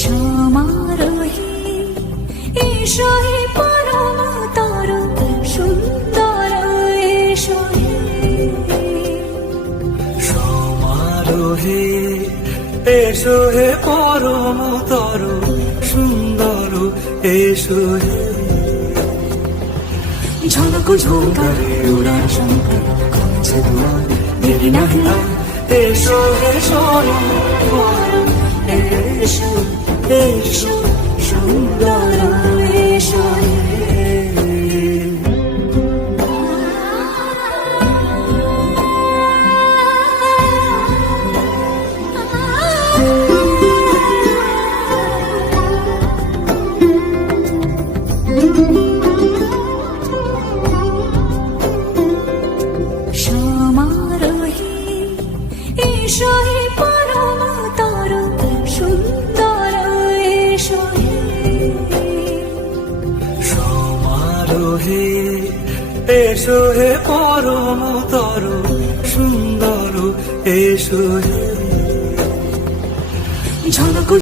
সমারোহে এসো সমারোহে এসো হে পরম তর সুন্দর এসো হে। ঝলক ঝোঁকার উড়ার শঙ্কর খুঁজে দুয়ার দেরি না হে এসো এসো এসো এসো হে পরম তর সুন্দর এসো হে সমারোহে এসো হে পরম সুন্দর এসো ঝলক